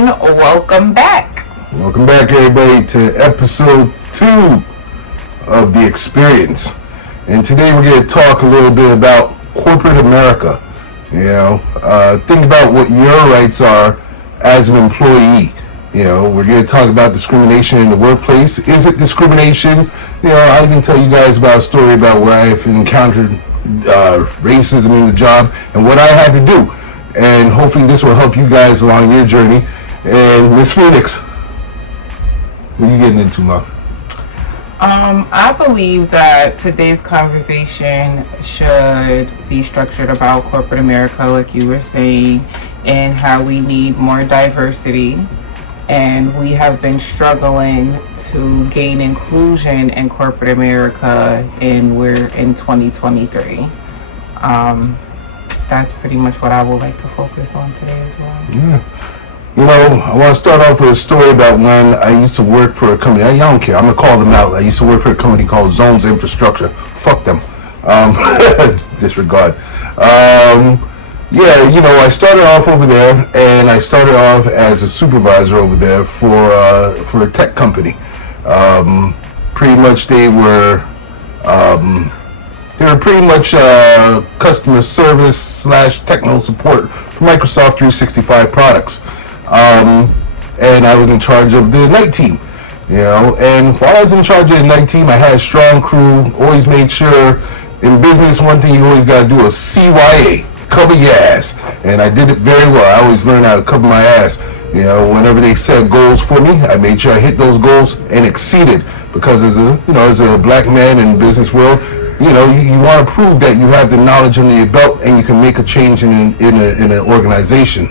and welcome back. Welcome back, everybody, to episode 2 of The Experience. And today we're going to talk a little bit about corporate America. Think about what your rights are as an employee. We're going to talk about discrimination in the workplace. Is it discrimination? I'll even tell you guys about a story about where I've encountered racism in the job and what I had to do. And hopefully this will help you guys along your journey. And Miss Phoenix, what are you getting into, Mom? I believe that today's conversation should be structured about corporate America, like you were saying, and how we need more diversity. And we have been struggling to gain inclusion in corporate America, and we're in 2023. That's pretty much what I would like to focus on today as well. Yeah. I want to start off with a story about when I used to work for a company. I don't care. I'm going to call them out. I used to work for a company called Zones Infrastructure. Fuck them. Disregard. I started off over there, and I started off as a supervisor over there for a tech company. Pretty much they were pretty much customer service / technical support for Microsoft 365 products. And I was in charge of the night team, and while I was in charge of the night team, I had a strong crew. Always made sure in business, one thing you always got to do is CYA, cover your ass. And I did it very well. I always learned how to cover my ass. Whenever they set goals for me, I made sure I hit those goals and exceeded, because as a black man in the business world, you want to prove that you have the knowledge under your belt and you can make a change in an organization.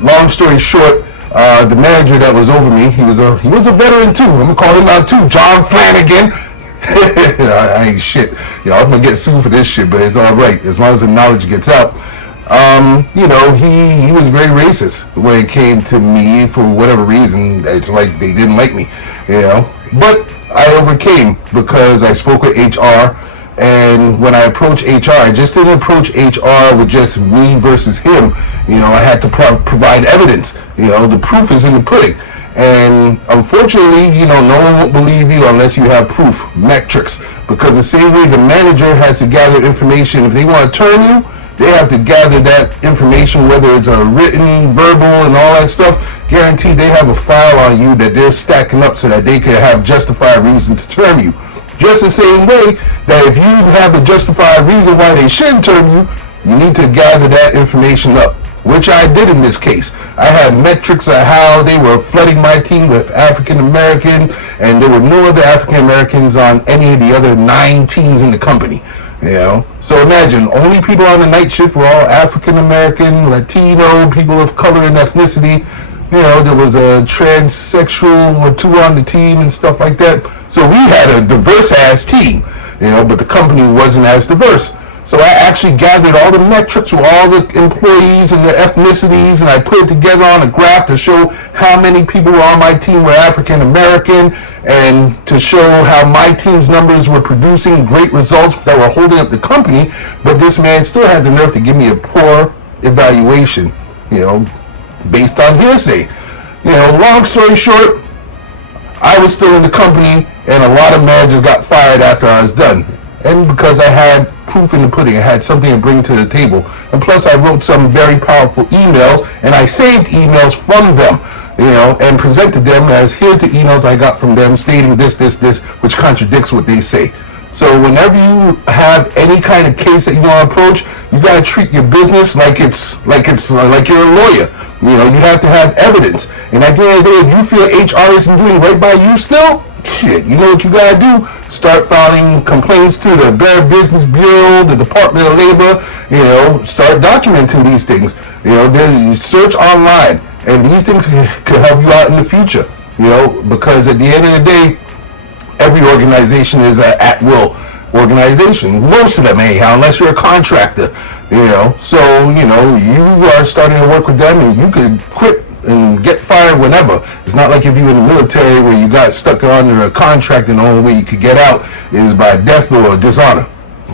Long story short, the manager that was over me, he was a veteran too. I'm gonna call him out too, John Flanagan. I ain't shit. I'm gonna get sued for this shit, but it's all right as long as the knowledge gets out. He was very racist when it came to me for whatever reason. It's like they didn't like me, But I overcame because I spoke with HR. And when I approached HR, I just didn't approach HR with just me versus him. I had to provide evidence. The proof is in the pudding. And unfortunately, no one won't believe you unless you have proof, metrics. Because the same way the manager has to gather information, if they want to turn you, they have to gather that information, whether it's a written, verbal, and all that stuff. Guaranteed they have a file on you that they're stacking up so that they can have justified reason to term you. Just the same way that if you have a justified reason why they shouldn't term you, you need to gather that information up, which I did in this case. I had metrics of how they were flooding my team with African American, and there were no other African Americans on any of the other 9 teams in the company. So imagine, only people on the night shift were all African American, Latino, people of color and ethnicity. There was a transsexual or 2 on the team and stuff like that. So we had a diverse ass team, but the company wasn't as diverse. So I actually gathered all the metrics with all the employees and their ethnicities, and I put it together on a graph to show how many people on my team were African American, and to show how my team's numbers were producing great results that were holding up the company. But this man still had the nerve to give me a poor evaluation, based on hearsay. Long story short, I was still in the company, and a lot of managers got fired after I was done. And because I had proof in the pudding, I had something to bring to the table. And plus I wrote some very powerful emails, and I saved emails from them, and presented them as, here's the emails I got from them stating this, which contradicts what they say. So whenever you have any kind of case that you want to approach, you got to treat your business like you're a lawyer. You have to have evidence. And at the end of the day, if you feel HR isn't doing right by you still, shit, you know what you got to do? Start filing complaints to the Better Business Bureau, the Department of Labor. Start documenting these things. Then search online, and these things could help you out in the future. Because at the end of the day, every organization is an at-will organization. Most of them anyhow, unless you're a contractor. So, you are starting to work with them, and you could quit and get fired whenever. It's not like if you were in the military where you got stuck under a contract and the only way you could get out is by death or dishonor.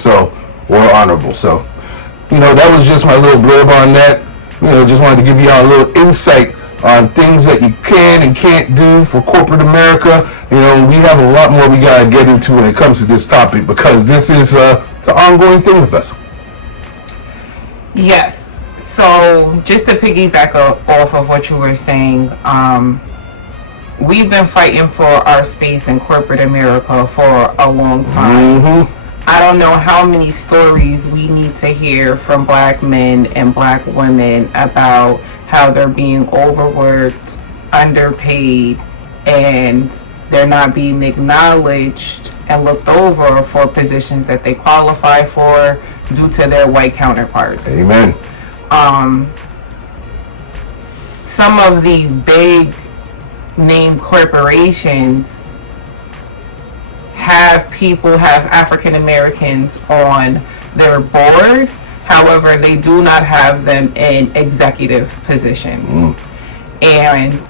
Or honorable. So, that was just my little blurb on that. Just wanted to give y'all a little insight on things that you can and can't do for corporate America. We have a lot more we gotta get into when it comes to this topic, because this is it's an ongoing thing with us. Yes. So just to piggyback off of what you were saying, we've been fighting for our space in corporate America for a long time. Mm-hmm. I don't know how many stories we need to hear from black men and black women about how they're being overworked, underpaid, and they're not being acknowledged and looked over for positions that they qualify for due to their white counterparts. Amen. Some of the big name corporations have African Americans on their board. However, they do not have them in executive positions. And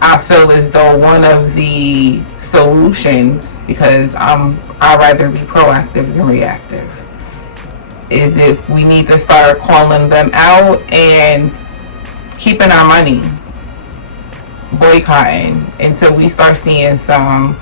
I feel as though one of the solutions, because I'd rather be proactive than reactive, is if we need to start calling them out and keeping our money, boycotting until we start seeing some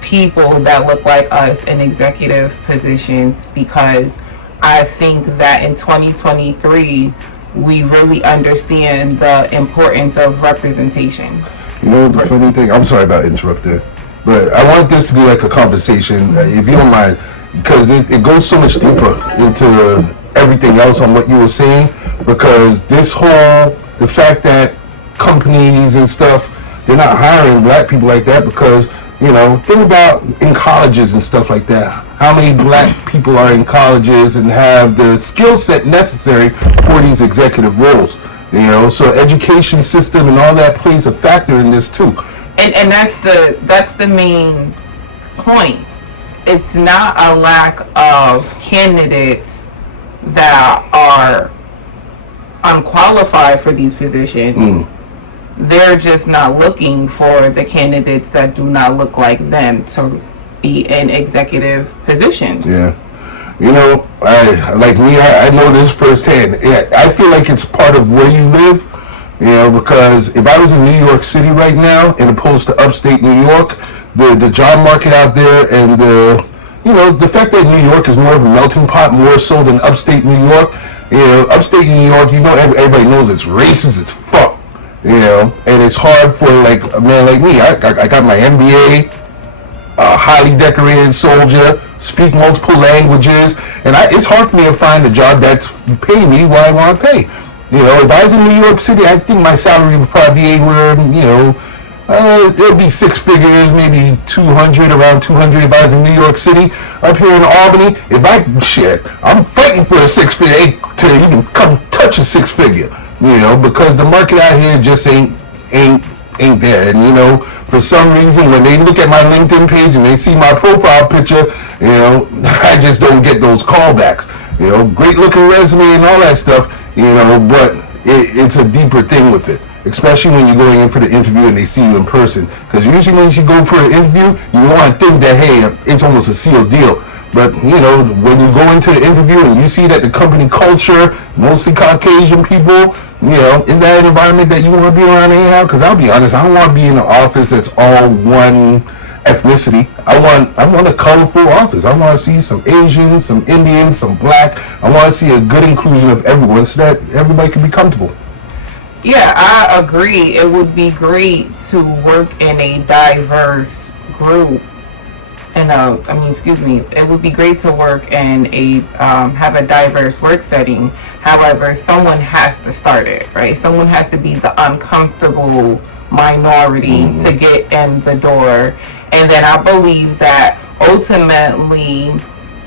people that look like us in executive positions, because I think that in 2023 we really understand the importance of representation. The funny thing, I'm sorry about interrupting, but I want this to be like a conversation, if you don't mind, because it goes so much deeper into everything else on what you were saying, because the fact that companies and stuff, they're not hiring black people like that, because think about in colleges and stuff like that. How many black people are in colleges and have the skill set necessary for these executive roles? So education system and all that plays a factor in this too. And that's the main point. It's not a lack of candidates that are unqualified for these positions. They're just not looking for the candidates that do not look like them to be in executive positions. Yeah. I know this firsthand. I feel like it's part of where you live, because if I was in New York City right now, and opposed to upstate New York, the job market out there, and the fact that New York is more of a melting pot, more so than upstate New York. Upstate New York, everybody knows it's racist as fuck. And it's hard for like a man like me. I got my MBA, a highly decorated soldier, speak multiple languages, and it's hard for me to find a job that's paying me what I want to pay. If I was in New York City, I think my salary would probably be anywhere, it'll be six figures, maybe 200, around 200 if I was in New York City. Up here in Albany, I'm fighting for a six figure to even come touch a six figure. Because the market out here just ain't there. And for some reason, when they look at my LinkedIn page and they see my profile picture, I just don't get those callbacks. Great looking resume and all that stuff, but it's a deeper thing with it. Especially when you're going in for the interview and they see you in person. Because usually when you go for an interview, you want to think that, hey, it's almost a sealed deal. But, when you go into the interview and you see that the company culture, mostly Caucasian people, is that an environment that you want to be around anyhow? Because I'll be honest, I don't want to be in an office that's all one ethnicity. I want a colorful office. I want to see some Asians, some Indians, some black. I want to see a good inclusion of everyone so that everybody can be comfortable. Yeah, I agree. It would be great to work in a diverse group. It would be great to work in have a diverse work setting. However, someone has to start it, right? Someone has to be the uncomfortable minority to get in the door. And then I believe that ultimately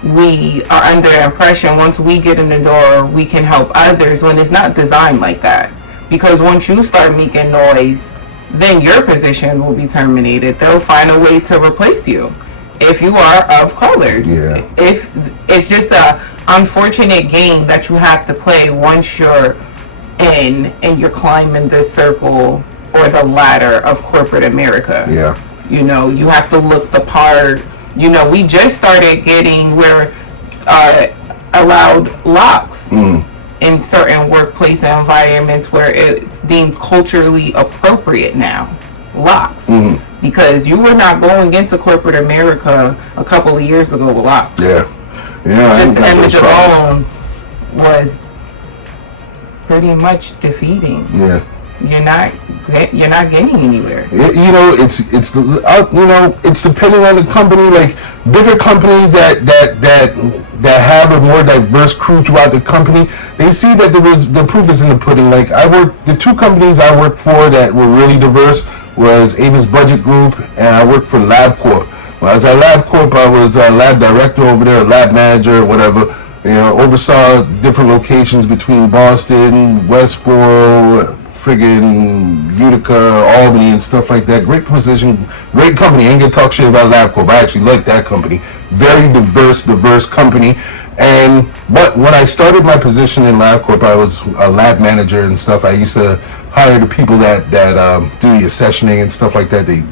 we are under the impression once we get in the door, we can help others, when it's not designed like that. Because once you start making noise, then your position will be terminated. They'll find a way to replace you if you are of color. Yeah. If it's just a unfortunate game that you have to play once you're in and you're climbing the circle or the ladder of corporate America. Yeah. You have to look the part. We just started getting allowed locks. in certain workplace environments where it's deemed culturally appropriate now. Locks. Because you were not going into corporate America a couple of years ago with locks. Yeah. Just the image alone was pretty much defeating. Yeah. You're not getting anywhere. It's depending on the company. Like bigger companies that have a more diverse crew throughout the company, they see that the proof is in the pudding. Like the two companies I worked for that were really diverse was Avis Budget Group, and I worked for LabCorp. When I was at LabCorp, I was a lab director over there, a lab manager, whatever. Oversaw different locations between Boston, Westboro, friggin' Utica, Albany, and stuff like that. Great position, great company. I ain't gonna talk shit about LabCorp. I actually like that company. Very diverse company. But when I started my position in LabCorp, I was a lab manager and stuff. I used to hire the people that do the accessioning and stuff like that. They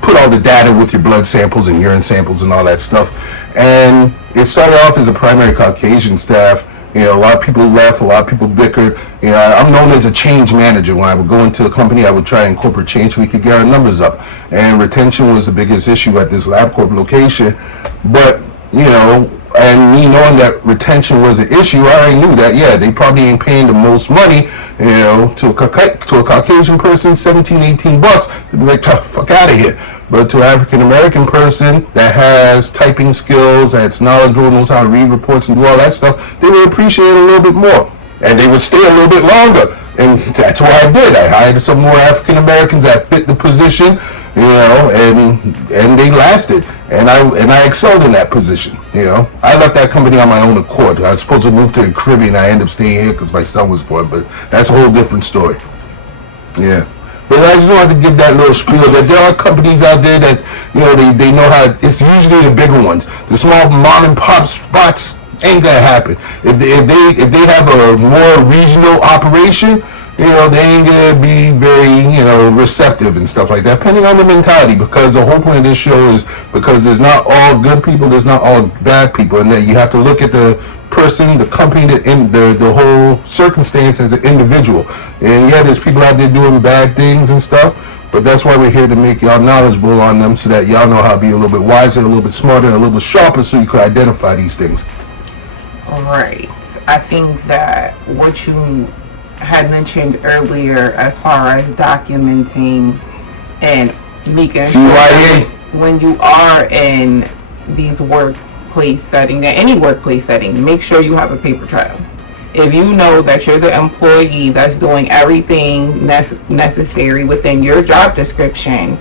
put all the data with your blood samples and urine samples and all that stuff. And it started off as a primary Caucasian staff. A lot of people left, a lot of people bickered. I'm known as a change manager. When I would go into a company, I would try and incorporate change so we could get our numbers up. And retention was the biggest issue at this LabCorp location. But, and me knowing that retention was an issue, I already knew that, they probably ain't paying the most money, to a Caucasian person, 17, 18 bucks. They'd be like, fuck out of here. But to an African American person that has typing skills, that's knowledgeable, knows how to read reports and do all that stuff, they would appreciate it a little bit more. And they would stay a little bit longer. And that's what I did. I hired some more African Americans that fit the position, and they lasted. And I excelled in that position. I left that company on my own accord. I was supposed to move to the Caribbean. I ended up staying here because my son was born. But that's a whole different story. Yeah. But I just wanted to give that little spiel that there are companies out there that, they know how, it's usually the bigger ones. The small mom and pop spots ain't gonna happen. If they have a more regional operation, they ain't gonna be very, receptive and stuff like that, depending on the mentality, because the whole point of this show is because there's not all good people, there's not all bad people, and that you have to look at the person, the company, the whole circumstance as an individual. And there's people out there doing bad things and stuff, but that's why we're here to make y'all knowledgeable on them so that y'all know how to be a little bit wiser, a little bit smarter, a little bit sharper so you can identify these things. Right. I think that what you had mentioned earlier as far as documenting and making sure that when you are in these workplace setting, any workplace setting, make sure you have a paper trail. If you know that you're the employee that's doing everything necessary within your job description,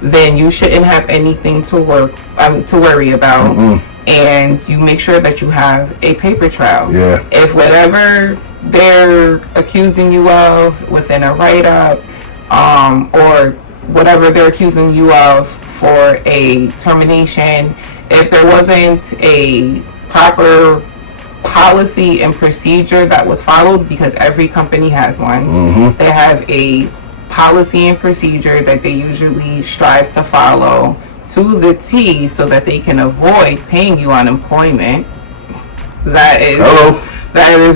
then you shouldn't have anything to worry about. Mm-mm. And you make sure that you have a paper trail. Yeah. If whatever they're accusing you of within a write-up, or whatever they're accusing you of for a termination, if there wasn't a proper policy and procedure that was followed, because every company has one, they have a policy and procedure that they usually strive to follow to the T so that they can avoid paying you unemployment. That is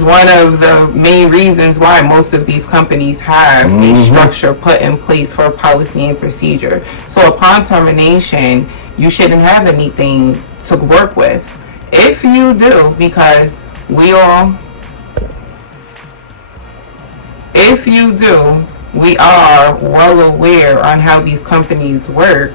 one of the main reasons why most of these companies have a structure put in place for policy and procedure. So upon termination, you shouldn't have anything to work with. If you do, because we are well aware on how these companies work.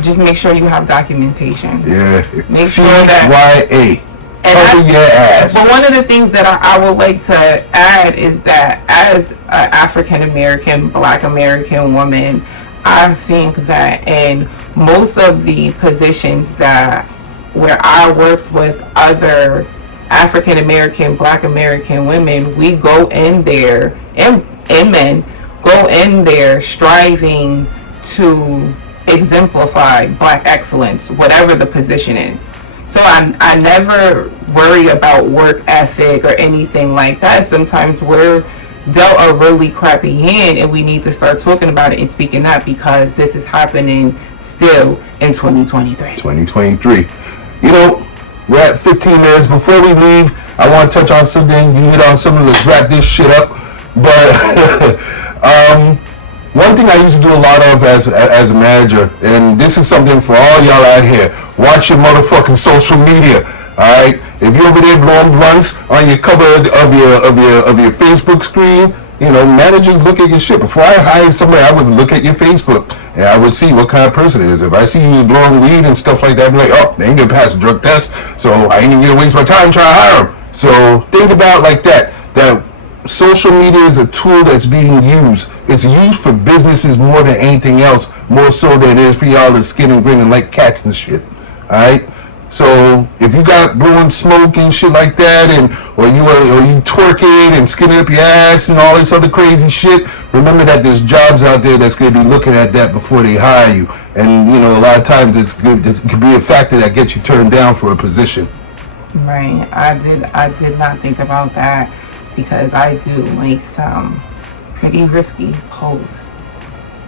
Just make sure you have documentation. Yeah. Make sure that cover your ass. But one of the things that I would like to add is that as an African American, Black American woman, I think that in most of the positions where I worked with other African American, Black American women, we go in there, and men go in there striving to exemplify Black excellence, whatever the position is. So I never worry about work ethic or anything like that. Sometimes we're dealt a really crappy hand and we need to start talking about it and speaking up, because this is happening still in 2023. We're at 15 minutes. Before we leave, I want to touch on something. You hit on something. Let's wrap this shit up. But one thing I used to do a lot of as a manager, and this is something for all y'all out here. Watch your motherfucking social media. All right. If you're over there blowing blunts on your cover of your Facebook screen, you know, managers look at your shit. Before I hired somebody, I would look at your Facebook and I would see what kind of person it is. If I see you blowing weed and stuff like that, I'd be like, oh, they ain't gonna pass a drug test, so I ain't even gonna waste my time trying to hire them. So think about like that. That social media is a tool that's being used. It's used for businesses more than anything else, more so than it is for y'all to skin and grin and like cats and shit. All right. So if you got blowing smoke and shit like that, and or you twerking and skinning up your ass and all this other crazy shit, remember that there's jobs out there that's going to be looking at that before they hire you. And you know, a lot of times this could be a factor that gets you turned down for a position. Right. I did not think about that because I do make some pretty risky posts.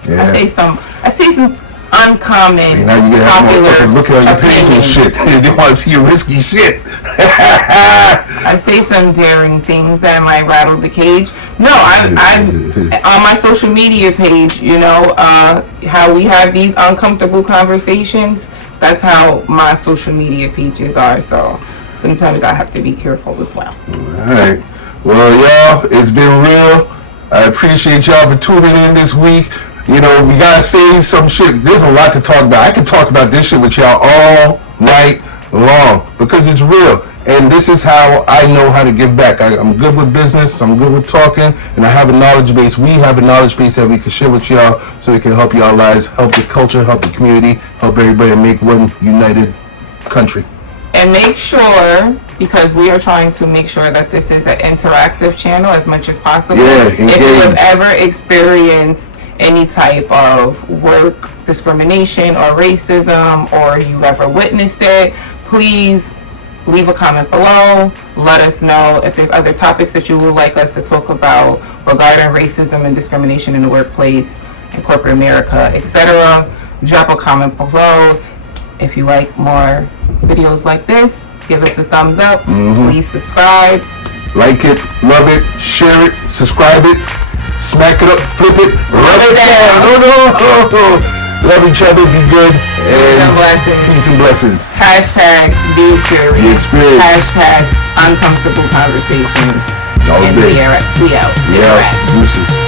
Yeah. I say some uncommon, see, now you gonna have motherfuckers looking on your page and shit. They want to see your risky shit. I say some daring things that might rattle the cage. No, I'm on my social media page. You know, how we have these uncomfortable conversations. That's how my social media pages are. So sometimes I have to be careful as well. All right. Well, y'all, it's been real. I appreciate y'all for tuning in this week. You know, we gotta say some shit. There's a lot to talk about. I could talk about this shit with y'all all night long because it's real. And this is how I know how to give back. I'm good with business. I'm good with talking. And I have a knowledge base. We have a knowledge base that we can share with y'all so we can help y'all lives, help the culture, help the community, help everybody make one united country. And make sure, because we are trying to make sure that this is an interactive channel as much as possible. Yeah, if you have ever experienced any type of work discrimination or racism, or you've ever witnessed it, please leave a comment below. Let us know if there's other topics that you would like us to talk about regarding racism and discrimination in the workplace, in corporate America, etc. Drop a comment below. If you like more videos like this, give us a thumbs up. Please subscribe. Like it, love it, share it, subscribe it, smack it up, flip it, rub it down. No. Love each other, be good, and peace and blessings. Hashtag the experience. The experience. Hashtag uncomfortable conversations. All and day. we out. Yeah, deuces.